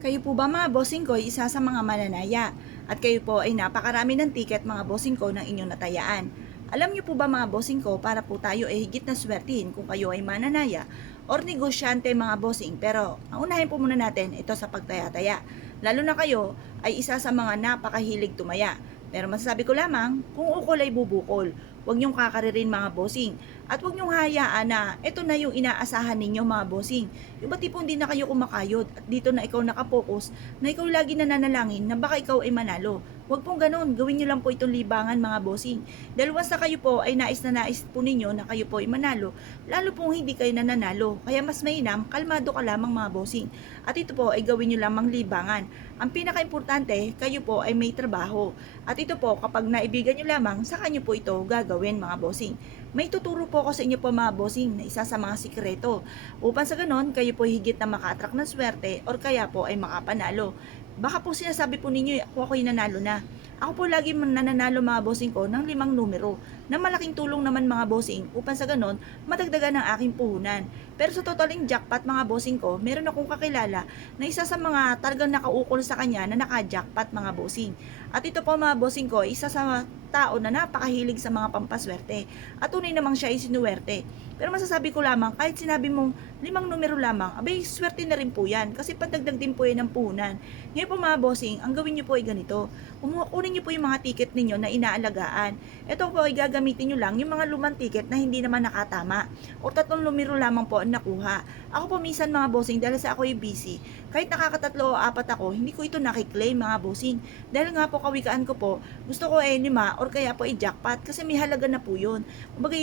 Kayo po ba mga bossing ko ay isa sa mga mananaya at kayo po ay napakarami ng tiket mga bossing ko ng inyong natayaan. Alam niyo po ba mga bossing ko para po tayo ay higit na swertihin kung kayo ay mananaya or negosyante mga bossing, pero ang unahin po muna natin ito sa pagtaya-taya. Lalo na kayo ay isa sa mga napakahilig tumaya. Pero masasabi ko lamang, kung ukol ay bubukol. Huwag niyong kakaririn mga bossing. At huwag niyong hayaan na ito na yung inaasahan ninyo mga bossing. Yung ba tipong hindi na kayo kumakayod at dito na ikaw nakapokus na ikaw lagi nananalangin na baka ikaw ay manalo. Huwag pong ganun. Gawin niyo lang po itong libangan mga bossing. Dahil once na kayo po ay nais na nais po ninyo na kayo po ay manalo, lalo pong hindi kayo nananalo. Kaya mas mainam, kalmado ka lamang mga bossing. At ito po ay gawin niyo lamang libangan. Ang pinaka-importante, kayo po ay may trabaho. At ito po, kapag naibigan niyo lamang, sa kanyo po ito gagawin mga bossing. May tuturo po ako sa inyo po mga bossing na isa sa mga sikreto. Upang sa ganon, kayo po higit na maka-attract ng swerte or kaya po ay makapanalo. Baka po sinasabi po ninyo, ako'y nanalo na. Ako po lagi nananalo mga bossing ko ng 5 numero na malaking tulong naman mga bossing upang sa ganon madagdagan ng aking puhunan. Pero sa totaling jackpot mga bossing ko, meron akong kakilala na isa sa mga talagang nakaukol sa kanya na naka-jackpot mga bossing. At ito po mga bossing ko, isa sa tao na napakahilig sa mga pampaswerte. At tunay namang siya ay sinuwerte. Pero masasabi ko lamang, kahit sinabi mong 5 numero lamang, abay, swerte na rin po yan. Kasi padagdag din po yan ng puhunan. Ngayon po mga bossing, ang gawin nyo po ay ganito. Kunin nyo po yung mga ticket ninyo na inaalagaan. Ito po ay gagamitin nyo lang yung mga lumang ticket na hindi naman nakatama. O 3 numero lamang po ang nakuha. Ako po minsan mga bossing, dahil sa ako ay busy, kahit nakakatatlo o 4 ako, hindi ko ito nakiklaim mga bossing. Dahil nga po kawikaan ko po, gusto ko ay 5 or kaya po ay jackpot kasi may halaga na po yun. Kumbaga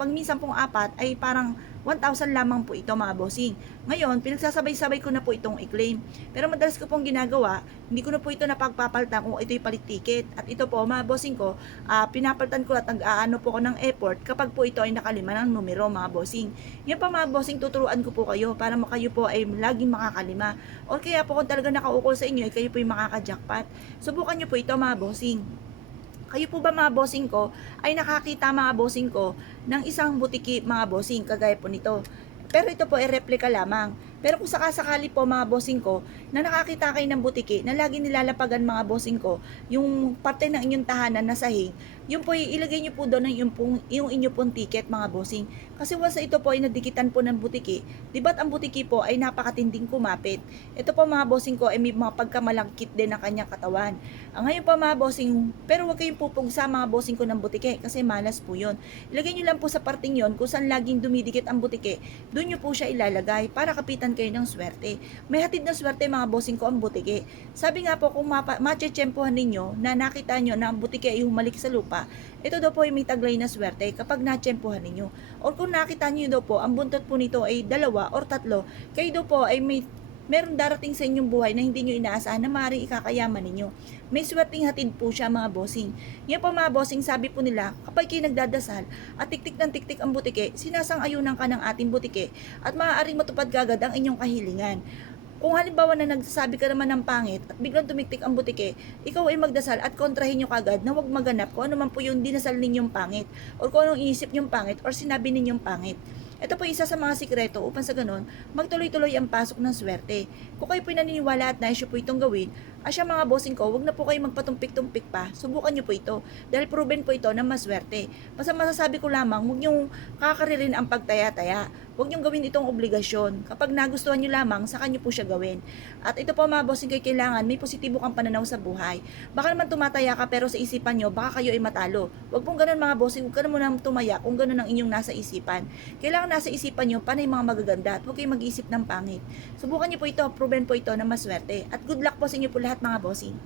pag minsan pong 4 ay parang 1,000 lamang po ito mga bossing. Ngayon, pinagsasabay-sabay ko na po itong i-claim. Pero madalas ko pong ginagawa, hindi ko na po ito napagpapalitan kung ito'y palit ticket. At ito po mga bossing ko, pinapalitan ko at nag-aano po ko ng effort kapag po ito ay nakalima ng numero mga bossing. Yan pa mga bossing, tuturuan ko po kayo para kayo po ay laging makakalima. O kaya po kung talaga nakaukol sa inyo, ay kayo po ay makaka-jackpot. Subukan nyo po ito mga bossing. Kayo po ba mga bossing ko ay nakakita mga bossing ko ng isang butiki mga bossing kagaya po nito? Pero ito po ay replika lamang. Pero kung sakasakali po mga bossing ko na nakakita kayo ng butiki na lagi nilalapagan mga bossing ko, yung parte ng inyong tahanan na sahig, yun po ilagay nyo po doon yung inyo pong ticket mga bossing. Kasi once ito po ay nadikitan po ng butiki, di ba't ang butiki po ay napakatinding kumapit? Ito po mga bossing ko ay may mga pagkamalangkit din ng kanyang katawan. Ngayon po mga bossing, pero huwag kayong pupugsa mga bossing ko ng butiki kasi malas po yun. Ilagay nyo lang po sa parting yon kung saan laging dumidikit ang butiki, doon nyo po siya ilalagay para kapitan kayo ng swerte. May hatid na swerte mga bossing ko ang butiki. Sabi nga po kung machechempohan ninyo na nakita nyo na ang butiki ay humalik sa lupa, ito daw po ay may taglay na swerte kapag nachempohan ninyo. Or kung nakita nyo daw po ang buntot po nito ay 2 or 3, kayo daw po ay meron darating sa inyong buhay na hindi nyo inaasahan na maaaring ikakayaman ninyo. May swerteng hatid po siya mga bossing. Yan po mga bossing, sabi po nila, kapag kayo nagdadasal at tiktik ng tiktik ang butike, sinasang-ayunan ka ng ating butike at maaaring matupad kagad ang inyong kahilingan. Kung halimbawa na nagsasabi ka naman ng pangit at biglang tumiktik ang butike, ikaw ay magdasal at kontrahin nyo kagad na huwag maganap kung ano man po yung dinasal ninyong pangit o kung anong inisip nyong pangit or sinabi ninyong pangit. Ito po isa sa mga sikreto upang sa ganon, magtuloy-tuloy ang pasok ng swerte. Kung kayo po naniniwala at nais po itong gawin, asya mga bossing ko, huwag na po kayo magpatumpik-tumpik pa. Subukan nyo po ito dahil proven po ito na maswerte. Basta masasabi ko lamang, huwag nyo kakaririn ang pagtaya-taya. Huwag nyo gawin itong obligasyon. Kapag nagustuhan nyo lamang, saka nyo po siya gawin. At ito po mga bossing ko, kailangan may positibo kang pananaw sa buhay. Baka naman tumataya ka pero sa isipan nyo, baka kayo ay matalo. Huwag pong ganun mga bossing, huwag ka na munang tumaya kung ganun ang inyong nasa isipan. Kailangan nasa isipan nyo, panay mga magaganda at huwag kayong mag-isip ng pangit. Subukan nyo po ito, proven po ito na maswerte. At good luck po sa inyo po lahat mga bossing.